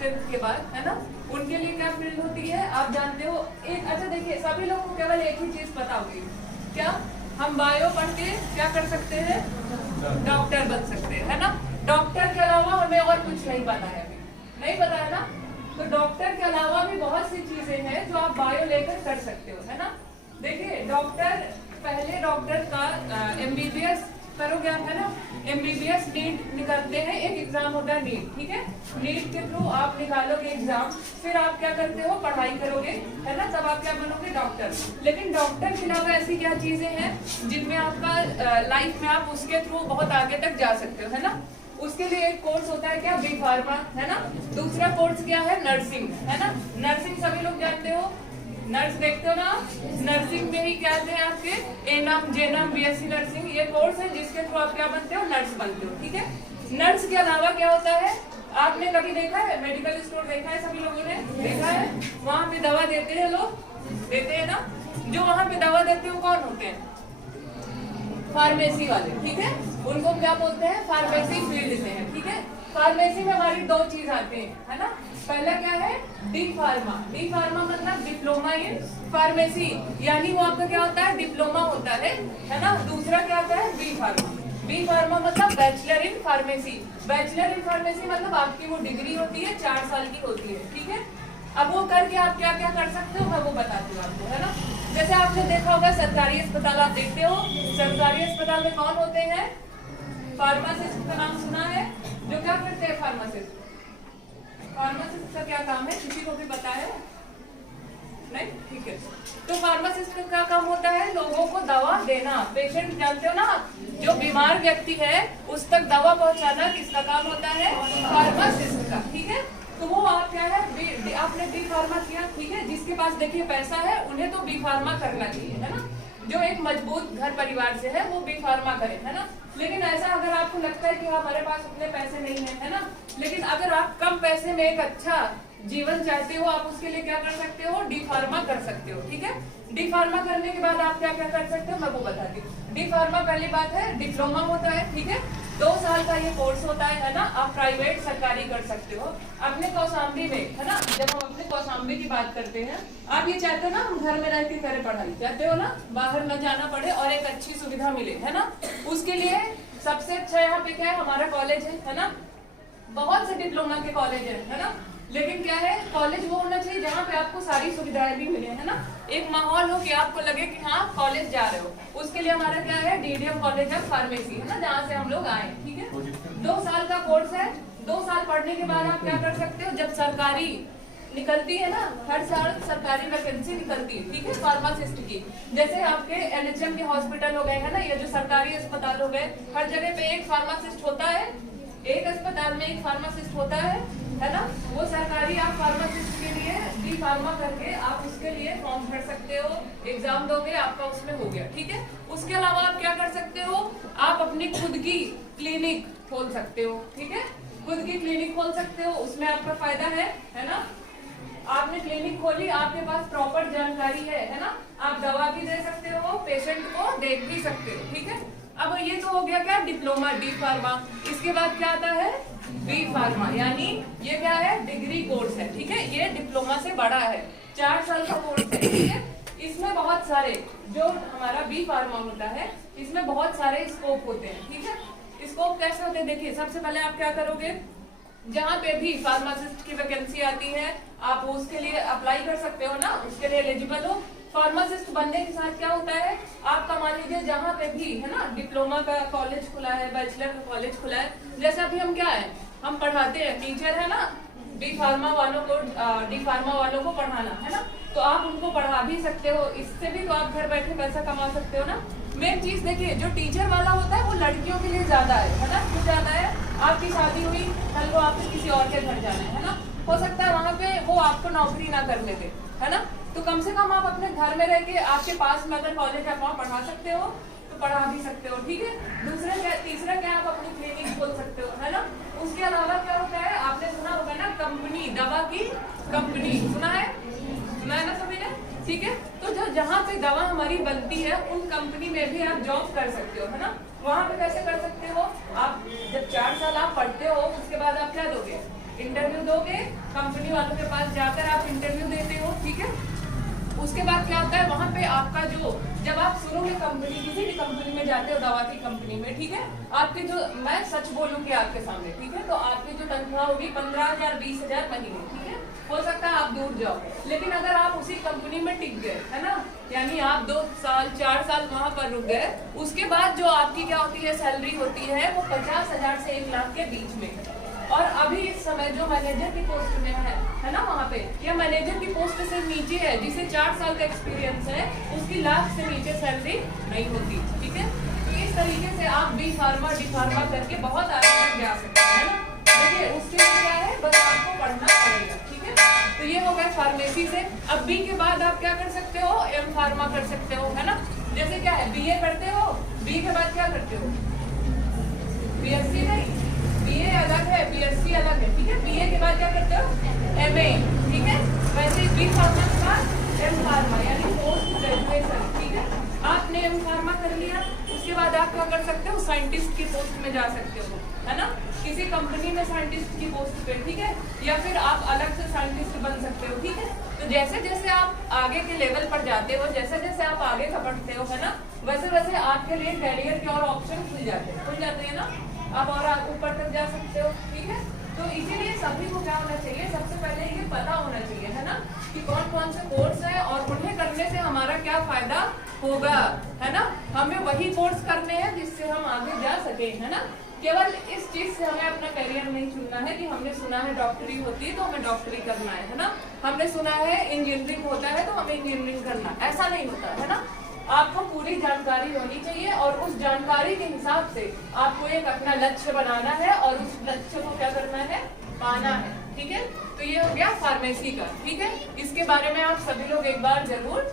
Class 10th के बाद, है ना, उनके लिए क्या फील्ड होती है आप जानते हो। एक अच्छा देखिए, सभी लोगों को केवल एक ही चीज पता होगी, क्या हम बायो पढ़ के क्या कर सकते हैं, डॉक्टर बन सकते हैं, है ना। डॉक्टर के अलावा हमें और कुछ नहीं पता है, अभी नहीं पता है ना। तो डॉक्टर के अलावा भी बहुत सी चीजें हैं जो आप बायो लेकर कर सकते हो, है ना। देखिए डॉक्टर, पहले डॉक्टर का MBBS करोगे आप, है ना। MBBS नीट निकालते हैं, एक एग्जाम होता है नीट, ठीक है। नीट के थ्रू आप निकालोगे एग्जाम, फिर आप क्या करते हो, पढ़ाई करोगे, है ना, तब आप क्या बनोगे, डॉक्टर। लेकिन डॉक्टर के अलावा ऐसी क्या चीजें हैं जिनमें आपका लाइफ में आप उसके थ्रू बहुत आगे तक जा सकते हो, है ना। उसके लिए एक कोर्स होता है क्या, बी फार्मा, है ना। दूसरा कोर्स क्या है, नर्सिंग, है ना। नर्सिंग सभी लोग जानते हो, नर्स देखते हो ना। नर्सिंग में ही क्या हैं आपके एनम, जेनम, BSc नर्सिंग, ये कोर्स है जिसके थ्रू आप क्या बनते हो, नर्स बनते हो, ठीक है। नर्स के अलावा क्या होता है, आपने कभी देखा है मेडिकल स्टोर, देखा है सभी लोगों ने, देखा है, वहाँ पे दवा देते हैं लोग, देते हैं ना। जो वहाँ पे दवा देते हैं वो कौन होते हैं, फार्मेसी वाले, ठीक है। उनको क्या बोलते हैं, फार्मेसी फील्ड में है, ठीक है। फार्मेसी में हमारी दो चीज आते हैं, है ना। पहला क्या है, डी फार्मा। डी फार्मा मतलब डिप्लोमा इन फार्मेसी, यानी वो आपका क्या होता है, डिप्लोमा होता है ना। दूसरा क्या होता है, बी फार्मा। बी फार्मा मतलब bachelor in pharmacy. Bachelor in pharmacy मतलब आपकी वो डिग्री होती है, 4 साल की होती है, ठीक है। अब वो करके आप क्या क्या कर सकते हो, मैं वो बताती हूँ आपको, है ना। जैसे आपने देखा होगा सरकारी अस्पताल आप देखते हो, सरकारी अस्पताल में कौन होते हैं, फार्मासिस्ट का नाम सुना है, जो क्या करते हैं फार्मासिस्ट। फार्मासिस्ट का क्या काम है, किसी को भी पता है, नहीं, ठीक है। तो फार्मासिस्ट का क्या काम होता है, लोगों को दवा देना। पेशेंट जानते हो ना, जो बीमार व्यक्ति है उस तक दवा पहुंचाना किसका काम होता है, फार्मासिस्ट का, ठीक है। तो वो आप क्या है, आपने बी फार्मा किया, ठीक है। जिसके पास देखिए पैसा है उन्हें तो बी फार्मा करना चाहिए, है ना। जो एक मजबूत घर परिवार से है वो बी फार्मा करे, है ना। लेकिन ऐसा अगर आपको लगता है कि हमारे पास उतने पैसे नहीं है ना, लेकिन अगर आप कम पैसे में एक अच्छा जीवन चाहते हो, आप उसके लिए क्या कर सकते हो, डी फार्मा कर सकते हो, ठीक है। डी फार्मा करने के बाद आप क्या क्या कर सकते हो, मैं वो बताती हूँ। डी फार्मा पहली बात है डिप्लोमा होता है, ठीक है। 2 साल का ये कोर्स होता है ना। आप प्राइवेट सरकारी कर सकते हो अपने कौशाम्बी में, है ना। जब हम अपने कौशाम्बी की बात करते हैं, आप ये चाहते हो ना हम घर में रह के करें पढ़ाई, चाहते हो ना, बाहर न जाना पड़े और एक अच्छी सुविधा मिले, है ना। उसके लिए सबसे अच्छा यहाँ पे क्या है, हमारा कॉलेज है ना। बहुत से डिप्लोमा के कॉलेज है ना। लेकिन क्या है, कॉलेज वो होना चाहिए जहाँ पे आपको सारी सुविधाएं भी मिले, है ना। एक माहौल हो कि आपको लगे कि हाँ कॉलेज जा रहे हो। उसके लिए हमारा क्या है, DDM कॉलेज ऑफ फार्मेसी, है ना, जहाँ से हम लोग आए, ठीक है। 2 साल का कोर्स है। 2 साल पढ़ने के बाद आप क्या कर सकते हो, जब सरकारी निकलती है ना, हर साल सरकारी वैकेंसी निकलती है, ठीक है, फार्मासिस्ट की। जैसे आपके NHM के हॉस्पिटल हो गए, है ना, ये जो सरकारी अस्पताल हो गए, हर जगह पे एक फार्मासिस्ट होता है, एक अस्पताल में एक फार्मासिस्ट होता है ना। वो सरकारी आप फार्मासिस्ट के लिए बी फार्मा करके आप उसके लिए फॉर्म भर सकते हो, एग्जाम दोगे, आपका उसमें हो गया, ठीक है। उसके अलावा आप क्या कर सकते हो, आप अपनी खुद की क्लिनिक खोल सकते हो, ठीक है। खुद की क्लिनिक खोल सकते हो, उसमें आपका फायदा है ना। आपने क्लिनिक खोली, आपके पास प्रॉपर जानकारी है ना, आप दवा भी दे सकते हो, पेशेंट को देख भी सकते हो, ठीक है। अब ये तो हो गया क्या, डिप्लोमा, डी फार्मा। इसके बाद क्या आता है, बी फार्मा, यानी ये क्या है, डिग्री कोर्स है, ठीक है। ये डिप्लोमा से बड़ा है, 4 साल का कोर्स है, ठीक है। इसमें बहुत सारे, जो हमारा बी फार्मा होता है, इसमें बहुत सारे स्कोप होते हैं, ठीक है। स्कोप कैसे होते हैं, देखिए सबसे पहले आप क्या करोगे, जहाँ पे भी फार्मासिस्ट की वैकेंसी आती है आप उसके लिए अप्लाई कर सकते हो ना, उसके लिए एलिजिबल हो। फार्मासिस्ट बनने के साथ क्या होता है, आपका मान लीजिए जहाँ पे भी, है ना, डिप्लोमा का कॉलेज खुला है, बैचलर का कॉलेज खुला है, जैसे अभी हम क्या है, हम पढ़ाते हैं, टीचर है ना, डी फार्मा वालों को पढ़ाना, है ना। तो आप उनको पढ़ा भी सकते हो, इससे भी तो आप घर बैठे पैसा कमा सकते हो ना। मेन चीज देखिए, जो टीचर वाला होता है वो लड़कियों के लिए ज्यादा है ना। क्यों ज्यादा है, आपकी शादी हुई, कल को आपको किसी और के घर जाना है ना, हो सकता है वहाँ पे वो आपको नौकरी ना कर लेते, है ना। तो कम से कम आप अपने घर में रह के, आपके पास में अगर कॉलेज आप वहाँ पढ़ा सकते हो तो पढ़ा भी सकते हो, ठीक है। तीसरा क्या, आप अपनी क्लिनिक खोल सकते हो, है ना। उसके अलावा क्या होता है, आपने सुना होगा ना, कंपनी, दवा की कंपनी, सुना है ना सभी ने, ठीक है। तो जो जहाँ पे दवा हमारी बनती है उन कंपनी में भी आप जॉब कर सकते हो, है ना। वहाँ पे कैसे कर सकते हो, आप जब 4 साल आप पढ़ते हो उसके बाद आप क्या दोगे, इंटरव्यू दोगे, कंपनी वालों के पास जाकर आप इंटरव्यू देते हो, ठीक है। उसके बाद क्या होता है, वहां पे आपका जो, जब आप शुरू में कंपनी, किसी भी कंपनी में जाते हो, दवा की कंपनी में, ठीक है, आपकी जो, मैं सच बोलूंगी आपके सामने, ठीक है, तो आपकी जो तनख्वाह होगी 15,000 20,000 महीने, ठीक है। हो सकता है आप दूर जाओ, लेकिन अगर आप उसी कंपनी में टिक गए, है ना, यानी आप 2 साल 4 साल वहां पर रुक गए, उसके बाद जो आपकी क्या होती है, सैलरी होती है वो 50,000 से 1 लाख के बीच में। और अभी इस समय जो मैनेजर की पोस्ट में है ना, वहाँ पे, या मैनेजर की पोस्ट से नीचे है, जिसे 4 साल का एक्सपीरियंस है, उसकी लाख से नीचे सैलरी नहीं होती, ठीक है। तो इस तरीके से आप बी फार्मा डी फार्मा करके बहुत आगे तक जा सकते हैं, है ना। देखिए उसके लिए क्या है, बस आपको पढ़ना पड़ेगा, ठीक है। तो ये हो गया फार्मेसी से। अब बी के बाद आप क्या कर सकते हो, एम फार्मा कर सकते हो, है ना। जैसे क्या है, बीए करते हो, बी के बाद क्या करते हो, बीएससी नहीं, बीए अलग है, बीएससी अलग है, ठीक है। बीए के बाद क्या करते हो, एमए, ठीक है। वैसे बी फार्मा के बाद एम फार्मा यानी पोस्ट ग्रेजुएशन, ठीक है। आपने एम फार्मा कर लिया, उसके बाद आप क्या कर सकते हो, साइंटिस्ट की पोस्ट में जा सकते हो, है ना, किसी कंपनी में साइंटिस्ट की पोस्ट पे, ठीक है। या फिर आप अलग से साइंटिस्ट बन सकते हो, ठीक है। तो जैसे जैसे आप आगे के लेवल पर जाते हो, जैसे जैसे आप आगे का बढ़ते हो, है ना, वैसे वैसे आपके लिए कैरियर के और ऑप्शन खुल जाते हैं ना, आप और ऊपर तक जा सकते हो, ठीक है। तो इसीलिए सभी को क्या होना चाहिए, सबसे पहले ये पता होना चाहिए, है ना, कि कौन कौन से कोर्स है और उन्हें करने से हमारा क्या फायदा होगा, है ना। हमें वही कोर्स करने हैं जिससे हम आगे जा सके, है ना। केवल इस चीज से हमें अपना करियर नहीं चुनना है कि हमने सुना है डॉक्टरी होती है तो हमें डॉक्टरी करना है ना। हमने सुना है इंजीनियरिंग होता है तो हमें इंजीनियरिंग करना, ऐसा नहीं होता, है ना। आपको पूरी जानकारी होनी चाहिए और उस जानकारी के हिसाब से आपको एक अपना लक्ष्य बनाना है और उस लक्ष्य को क्या करना है, पाना है, ठीक है। तो ये हो गया फार्मेसी का, ठीक है। इसके बारे में आप सभी लोग एक बार जरूर